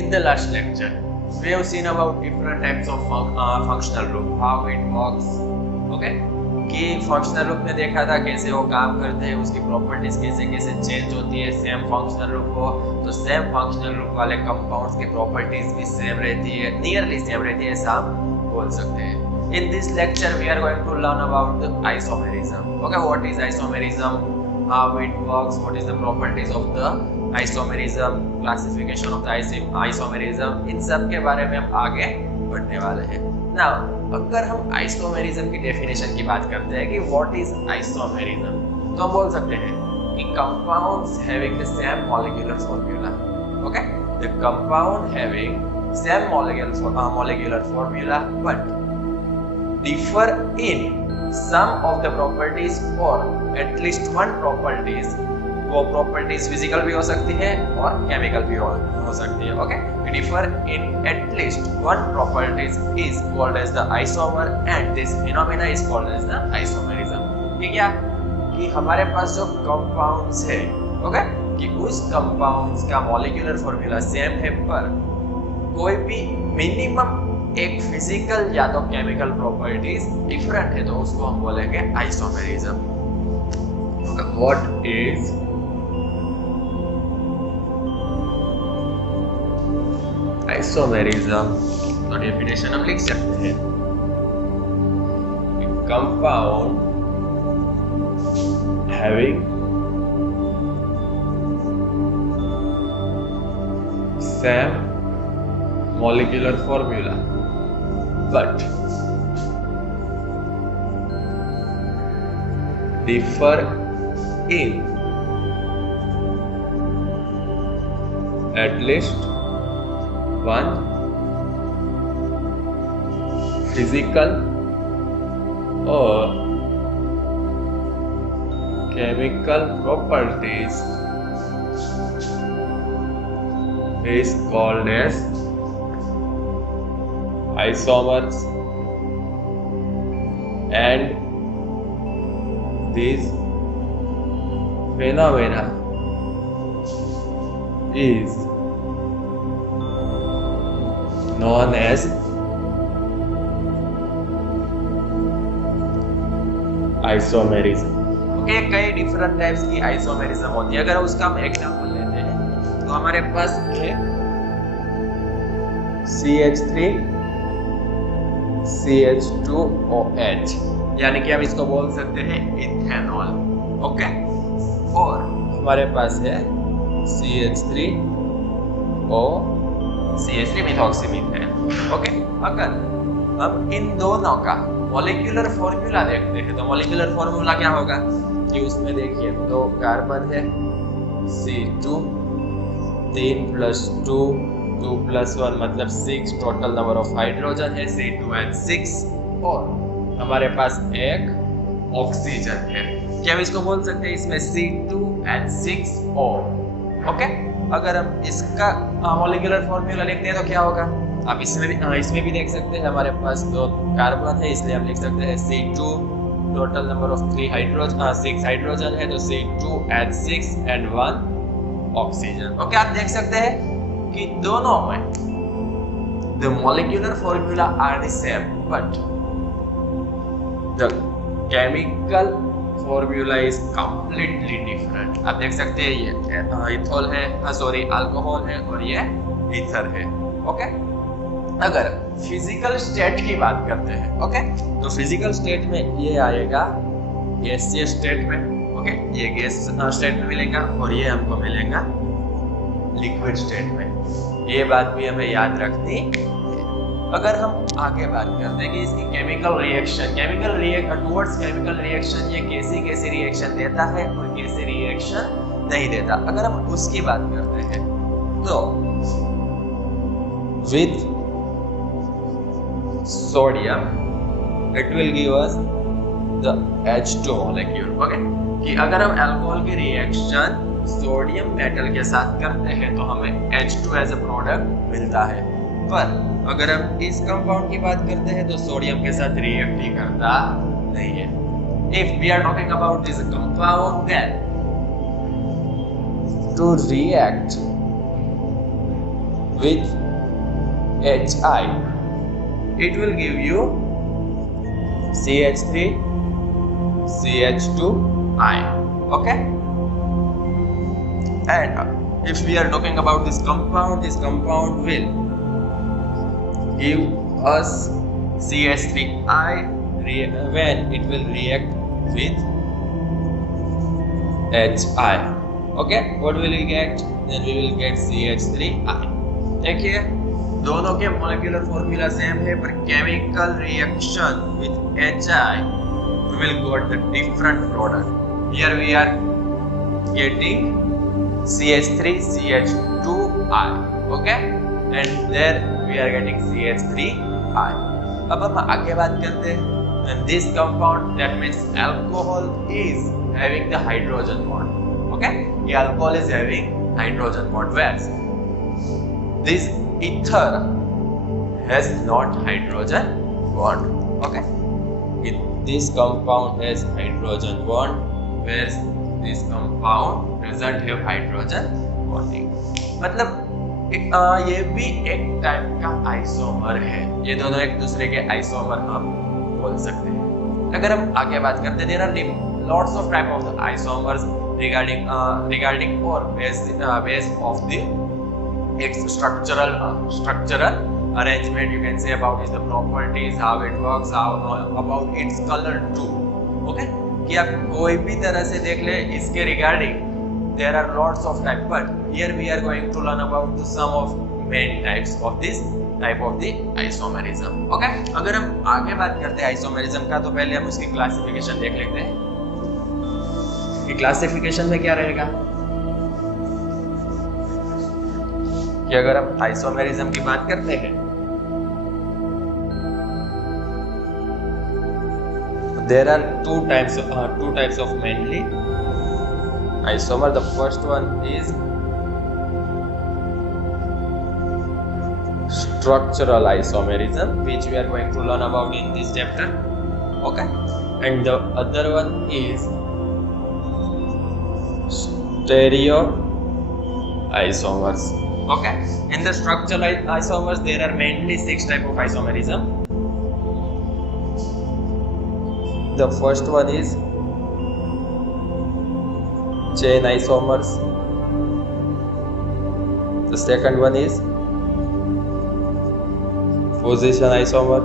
In the last lecture, we have seen about different types of functional group, how it works. Okay? कि functional group में देखा था कैसे वो काम करते हैं, उसकी प्रॉपर्टीज कैसे कैसे चेंज होती है सेम फंक्शनल ग्रुप हो, तो सेम फंक्शनल ग्रुप वाले कंपाउंड्स की प्रॉपर्टीज भी सेम रहती है, नियरली सेम रहती है, ऐसा हम बोल सकते हैं. In this lecture, we are going to learn about the isomerism. Okay, what is isomerism? How it works? What is the properties of the isomerism? Classification of the isomerism. इन सब के बारे में हम आगे बढ़ने वाले हैं. Now, अगर हम आइसोमेरिज्म की डेफिनेशन की बात करते हैं कि व्हाट इज आइसोमेरिज्म, तो हम बोल सकते हैं कि compounds having the same molecular formula. Okay, the compound having same molecular formula but differ in some of the properties और एट लीस्ट वन प्रॉपर्टीज. वो प्रॉपर्टीज फिजिकल भी हो सकती है और केमिकल भी हो सकती है. Okay, differ in at least one properties is called as the isomer and this phenomena is called as the isomerism. ठीक है, कि हमारे पास जो कंपाउंड्स है, ओके, कि उस कंपाउंड्स का मॉलिक्यूलर फॉर्मूला सेम है पर कोई भी मिनिमम एक फिजिकल या तो केमिकल प्रॉपर्टीज डिफरेंट है, तो उसको हम बोलेंगे आइसोमेरिज्म. What is isomerism? तो डेफिनेशन हम लिख सकते हैं, compound having same molecular formula but differ in at least one physical or chemical properties is called as isomers, and this phenomena is known as isomerism. Okay, कई different types की isomerism होती है. अगर उसका हम एग्जांपल लेते हैं तो हमारे पास है CH3 CH2OH, यानी कि हम इसको बोल सकते हैं इथेनॉल. ओके, और हमारे पास है CH3 मिथॉक्सीमीथेन. ओके, अगर हम इन दोनों का मॉलिक्यूलर फॉर्मूला देखते हैं तो मॉलिक्यूलर फॉर्मूला क्या होगा कि उसमें देखिए दो कार्बन है, C2, 3 + 2, 2 + 1 मतलब 6, टोटल नंबर ऑफ हाइड्रोजन है C2H6, और हमारे पास एक ऑक्सीजन है. क्या हम इसको बोल सकते हैं इसमें C2H6O. ओके, अगर हम इसका मॉलिक्यूलर फॉर्मूला लिखते हैं तो क्या होगा, आप इसमें भी देख सकते हैं. हमारे पास दो कार्बन है इसलिए हम लिख सकते हैं C2, total number of 6 hydrogen है तो C2H6 and 1 ऑक्सीजन. ओके, आप देख सकते हैं कि दोनों में the molecular formula are the same but the chemical formula is completely different. आप देख सकते हैं ये इथॉल है, अल्कोहल है और ये ईथर है. ओके, अगर फिजिकल स्टेट की बात करते हैं, ओके, तो फिजिकल स्टेट में ये आएगा गैसीय स्टेट में. ओके, ये गैस स्टेट में मिलेगा और ये हमको मिलेगा लिक्विड स्टेट में. ये बात भी हमें याद रखनी है. अगर हम आगे बात करते हैं कि इसकी केमिकल रिएक्शन ये कैसी रिएक्शन देता है और कैसी रिएक्शन नहीं देता, अगर हम उसकी बात करते हैं तो with sodium it will give us the H2 molecule. Okay, कि अगर हम अल्कोहल की रिएक्शन सोडियम मेटल के साथ करते हैं तो हमें H2 एज अ प्रोडक्ट मिलता है, पर अगर हम इस कंपाउंड की बात करते हैं तो सोडियम के साथ रिएक्ट ही करता नहीं है. If we are talking about this compound, then to react with HI, it will give you CH3 CH2I. Okay, and if we are talking about this compound will give us CH3I when it will react with HI. Okay, what will we get? Then we will get CH3I. देखिए दोनों के molecular formula same है, पर chemical reaction with HI we will got the different product. Here we are getting CH3 CH2I. Okay, and there we are getting CH3I. अब हम आगे बात करते हैं. And this compound, that means alcohol is having the hydrogen bond. Okay, the alcohol is having hydrogen bond, whereas this ether has not hydrogen bond. Okay, this compound has hydrogen bond, whereas this compound doesn't have hydrogen bonding. मतलब ये भी एक type का isomer है. ये दोनों एक दूसरे के आइसोमर हम बोल सकते हैं. अगर हम आगे बात करते हैं, there are lots of type of the isomers regarding or based of the its structural arrangement. You can say about its the properties, how it works, how about its color too. Okay, कि आप कोई भी तरह से देख ले इसके regarding there are lots of type, but here we are going to learn about the some of main types of this type of the isomerism. Okay, अगर हम आगे बात करते हैं isomerism का, तो पहले हम उसकी क्लासिफिकेशन देख लेते हैं कि क्लासिफिकेशन में क्या रहेगा. कि अगर हम आइसोमेरिज्म की बात करते हैं, there are two types of mainly isomer. The first one is structural isomerism, which we are going to learn about in this chapter. Okay, and the other one is stereo isomers. Okay, in the structural isomers there are mainly 6 type of isomerism. The first one is chain isomers. The second one is position isomer.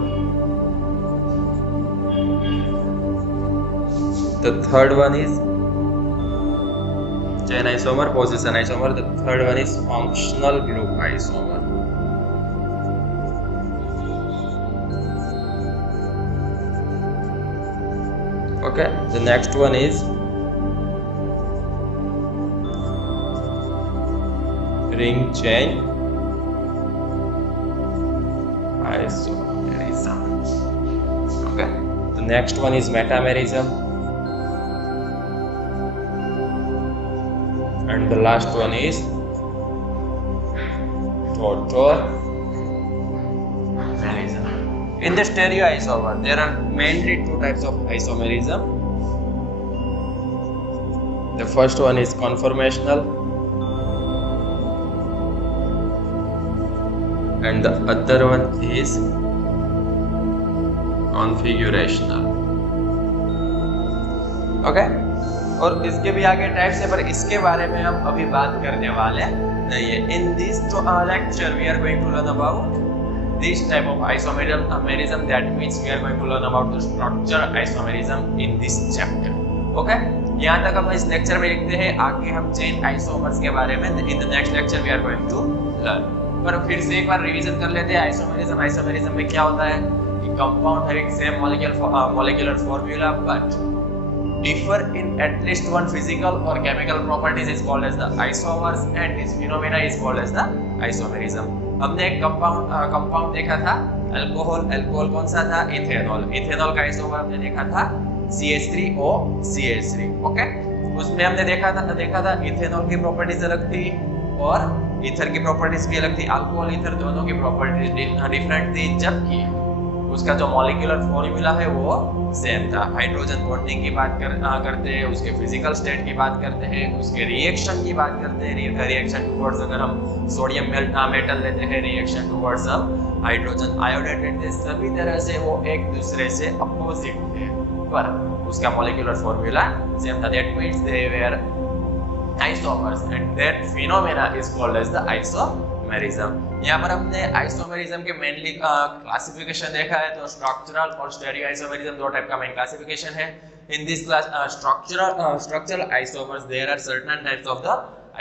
The third one is chain isomer, position isomer. The third one is functional group isomer. Okay, the next one is ring chain isomerism. Okay, the next one is metamerism, and the last one is tautomerism. In the stereo isomer there are mainly 2 types of isomerism. The first one is conformational, and the other one is configurational. Okay, और इसके भी आगे types है, पर इसके बारे में हम अभी बात करने वाले नहीं है. In this lecture we are going to learn about this type of isomerism. That means we are going to learn about the structural isomerism in this chapter. Okay, यहाँ तक हम इस लेक्चर में लिखते हैं. आगे हम चेन आइसोमर्स के बारे में in the next lecture we are going to learn. पर फिर से एक बार रिवीजन कर लेते हैं. आइसोमेरिज्म में क्या होता है कि compound having same molecular formula but differ in at least one physical or chemical properties is called as the isomers, and this phenomena is called as the isomerism. हमने एक कंपाउंड देखा था अल्कोहल कौन सा था? इथेनॉल का isomer हमने देखा था CH3O CH3. ओके, उसमें हमने देखा था इथेनॉल की प्रॉपर्टीज अलग थी और ईथर की प्रॉपर्टीज भी अलग थी. अल्कोहल ईथर दोनों की प्रॉपर्टीज डिफरेंट थी, जबकि उसका जो मॉलिक्यूलर फॉर्मूला है वो सेम था। हाइड्रोजन बॉन्डिंग की बात करते हैं, उसके फिजिकल स्टेट की बात करते हैं, उसके रिएक्शन की बात करते हैं। रिएक्शन टुवर्ड्स अगर हम सोडियम मेटल लेते हैं, रिएक्शन टुवर्ड्स हम हाइड्रोजन आयोडाइड लेते हैं, सभी तरह से वो एक दूसरे से अपोजिट थे, पर उसका मॉलिक्यूलर फॉर्मूला सेम था। That means they were isomers and that phenomena is called as the isomerism. यहाँ पर हमने आइसोमेरिज्म के मेनली क्लासिफिकेशन देखा है, तो स्ट्रक्चरल और स्टेरियो आइसोमेरिज्म दो टाइप का मेन क्लासिफिकेशन है। In this class structural isomers there are certain types of the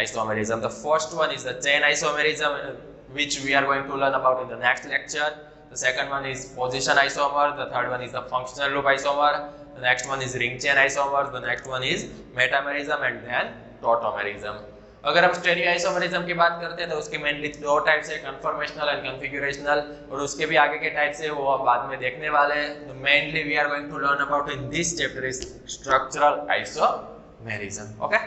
isomerism. The first one is the chain isomerism, which we are going to learn about in the next lecture. The second one is position isomer. The third one is the functional loop isomer. The next one is ring chain isomer. The next one is metamerism and then tautomerism. अगर हम stereo isomerism की बात करते हैं तो उसके mainly दो types है, कन्फर्मेशनल एंड कॉन्फ़िगरेशनल, और उसके भी आगे के टाइप्स है वो हम बाद में देखने वाले हैं। Mainly we are going to learn about in this chapter is structural isomerism. Okay.